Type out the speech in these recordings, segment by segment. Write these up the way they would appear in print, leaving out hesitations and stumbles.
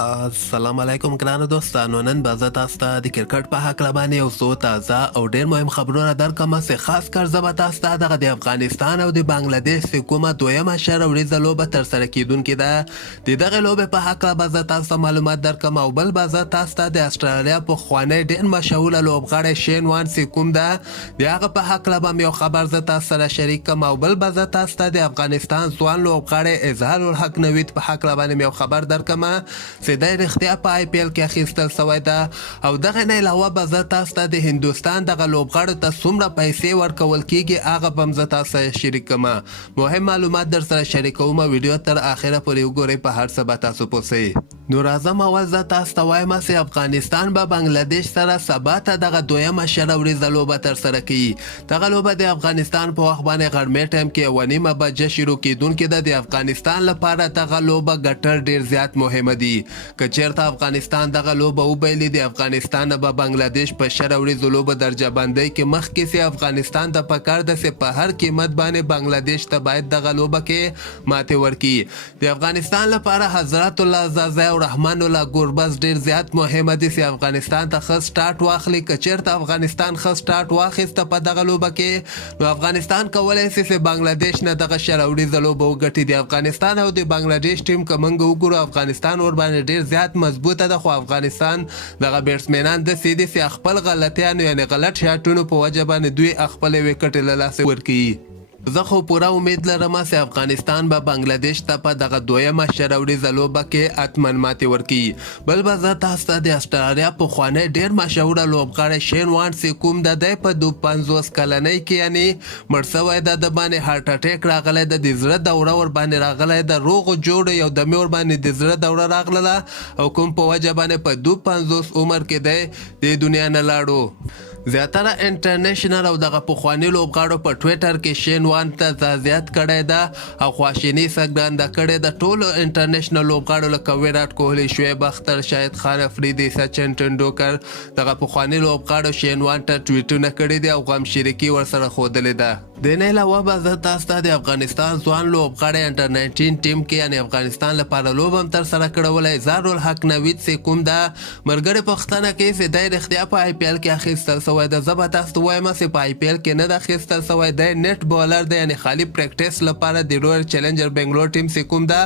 السلام علیکم ګرانو دوستانو. نن به زه تاسو ته د کرکټ په هکله باندې یو څو تازه او ډېر مهم خبرونه درکړم چې خاص کر زه به تاسو ته دغه د افغانستان او د بنګلادیش چې کومه دویمه شره وریځه لوبه ترسره کیدونکې ده د دغې لوبې په هکله به زه تاسو ته معلومات درکړم او بل به زه تاسو ته د اسټرالیا پخوانی ډېر مشهوره لوبغاړی شین وان چې کوم ده د هغه په هکله به م یو خبر زه تاسو سره شریک کړم او بل به زه تاسو ته د افغانستان ځوان لوبغاړی اظهار الحق نوید په هکله باندې م یو خبر درکړم چې دی رښتیا په آی پی ایل کې اخیستل سوی ده او دغه نه علاوه به زه تاسو ته د هندوستان دغه لوبغاړو ته څومره پیسې ورکول کیږي هغه به م زه تاسو سره شریک کړم. مهم معلومات در سره شریکوم. ویډیو تر اخره پورې وګورئ، په هر څه به تاسو پوهیږئ. نو راځم اول زه تاسو ته وایم چې افغانستان به بنګلادیش سره سبا ته دغه دویمه شره وریځه لوبه ترسره کوي. دغه لوبه د افغانستان په وخت باندې غرمې ټایم کې 9:30 بجې شروع کیدونکې ده. د افغانستان لپاره دغه لوبه ګټل ډیر زیات مهمه دي. که چیرته افغانستان دغه لوبه وبایلي د افغانستان نه به بنګلادیش په شره وریځو لوبه درجه بندۍ کې مخکې چې افغانستان ته پکار ده چې په هر قیمت باندې بنګلادیش ته باید دغه لوبه کې ماتې ورکړي. د افغانستان لپاره حضرت الله زازی او رحمان الله ګوربز ډیر زیات مهمه دي چې افغانستان ته ښه سټارټ واخلي. که چیرته افغانستان ښه سټارټ واخیسته په دغه لوبه کې نو افغانستان کولی شي چې بنګلادیش نه دغه شره وریځه لوبه وګټي. د افغانستان او د بنګلادیش ټیم که موږ وګورو افغانستان ورباندې ډیر زیات مضبوطه ده، خو افغانستان دغه بیټسمنان داسې دي چې خپل غلطیانو یعنې غلط شاټونو په وجه باندې دوی خپلې وکټې له لاسه ورکوي. زه خو پوره امید لرم چې افغانستان به بنګلادیش ته په دغه دویمه شره وریځه لوبه کې حتماً ماتې ورکوي. بل به زه تاسو ته د اسټرالیا پخوانی ډېر مشهوره لوبغاړی شین وان چې کوم ده دی په 50 کلنۍ کې یعنې مړ سوی ده. د باندې هارټ اټیک راغلی ده، د زړه دوره ورباندې راغلی ده، روغ جوړ یو دمې ورباندې د زړه دوره راغله او کوم په وجه باندې په 52 عمر کې دی د دنیا نه لاړو. زیاتره انټرنیشنل او دغه پخواني لوبغاړو په ټویټر کې شین وان ته تعزیت کړی ده او خواشیني څرګنده کړې ده. ټولو انټرنیشنل لوبغاړو لکه ویراټ کوهلي، شعیب اختر، شاهد خان افریدي، سچن ټنډولکر دغه پخواني لوبغاړو شین وان ته ټویټونه کړي دي او غم شریکي ورسره ښودلې ده. د نه علاوه به زه تاسو ته د افغانستان ځوان لوبغاړی انډر 19 ټیم کې یعنې افغانستان لپاره لوبه هم ترسره کړولی اظهار الحق نوید چې کوم ده ملګرې پوښتنه کوي چې دی رښتیا په آی پی ایل کې اخیستل سوی ده. زه به تاسو ته وایم چې په آی پی ایل کې نه ده اخیستل سوی. دی نیټ بالر دی یعنې خالي پریکټس لپاره د رویل چیلنجر بنګلور ټیم چې کوم ده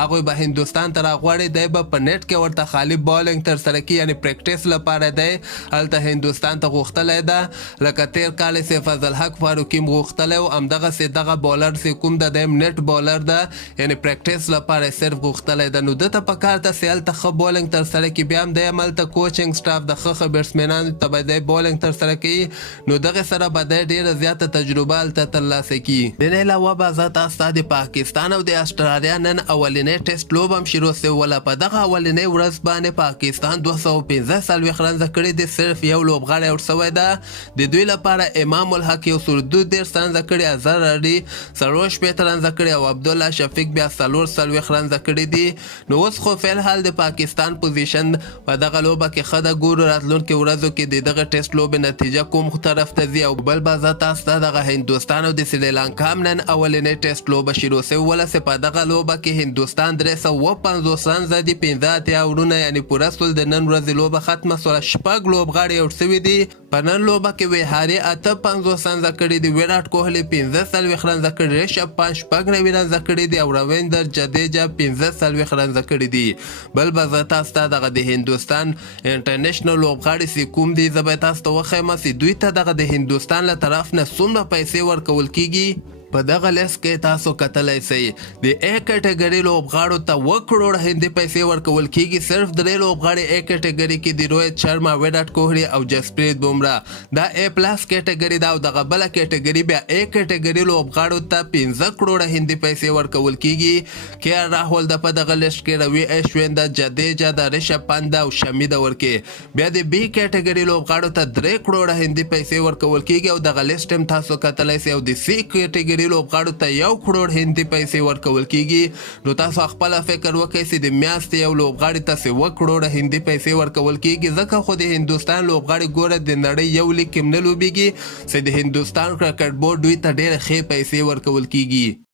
هغوی به هندوستان ته راغواړي. دی به په نیټ کې ورته خالي بالنګ ترسره کړي یعنې پریکټس لپاره دی هلته هندوستان ته غوښتلی ده. لکه تیر کال چې فضل حق فاروقي م غوښتلی و همدغسې دغه بالر چې کوم ده دی نیټ بالر ده یعنې پریکټس لپاره صرف غوښتلی ده. نو ده ته پکار ده چې هلته ښه بالنګ ترسره کړي. بیا هم دی هم هلته کوچنګ سټاف د ښه بیټسمنانو ته به دی بالنګ ترسره کوي نو دغې سره به دی ډېره زیاته تجربه هلته ترلاسه کړي. د نه علاوه به زه تاسو ته د پاکستان او د اسټرالیا نن اولنۍ ټیسټ لوبه هم شروع سوله. په دغه اولنۍ ورځ باندې پاکستان 245 رنزه کړي دي، صرف یو لوبغاړی ورت سوی ده. د دوی لپاره امام الحق 132 رنزه کړي، اظهر علي 40 رنزه کړي او عبدالله شفیق بیا 44 رنزه کړي دي. نو اوس خو فی الحال د پاکستان پوزیشن په دغه لوبه کې ښه ده. ګورو راتلونکو ورځو کې د دغه ټیسټ لوبې نتیجه کوم طرف ته ځي. او بل به زه تاسو ته دغه هندوستان او د سریلانکا هم نن اولنۍ ټیسټ لوبه شروع سوله چې په دغه لوبه کې هندوستان 350 رنزه دي، 85 اوورونه یعنې پوره سول. د نن ورځې لوبه ختمه سوله، 6 لوبغاړي اوټ سوي دي. په نن لوبه کې ویهاري 58 رنزه کړي دي، ویراټ کوهلي 45 رنزه کړي، ریشب پانچ 90 رنزه کړي دي او رویندر جډیجا 45 رنزه کړي دي. بل به زه تاسو ته دغه د هندوستان انټرنیشنل لوبغاړي چې کوم دي زه به تاسو ته وښیم چې دوی ته دغه د هندوستان له طرف نه څومره پیسې ورکول کیږي. په دغه لیست کې تاسو کتلی شئ د A کټګري لوبغاړو ته 1 کروڑ هندي پیسې ورکول کیږي. صرف 3 لوبغاړي A کټګري کې دي، روهت شرما، ویراټ کوهلي او جسپریت بومراه. دا A پلس کټګري ده او دغه بله کټګري بیا A کټګري لوبغاړو ته 15 کروڑ هندي پیسې ورکول کیږي. کے آر راهول د په دغه لیست کې روي ایشویندا، جډیجا، د ریشب پنت او شمی د ورکې. بیا د B کټګري لوبغاړو ته 3 کروڑ هندي پیسې ورکول کیږي او دغه لیست هم تاسو کتلی شئ. او د C کټګري لوبغاړو ته 1 کروڑ هندي پیسې ورکول کیږي. نو تاسو خپل فکر وکړئ چې د میاشتې یو لوبغاړي ته 1 کروڑ هندي پیسې ورکول کیږي. ځکه خو د هندوستان لوبغاړي ګوره د نړۍ یو لیګ کې هم نه لوبیږي چې د هندوستان کرکټ بورډ دوی ته ډېرې ښې پیسې ورکول کیږي.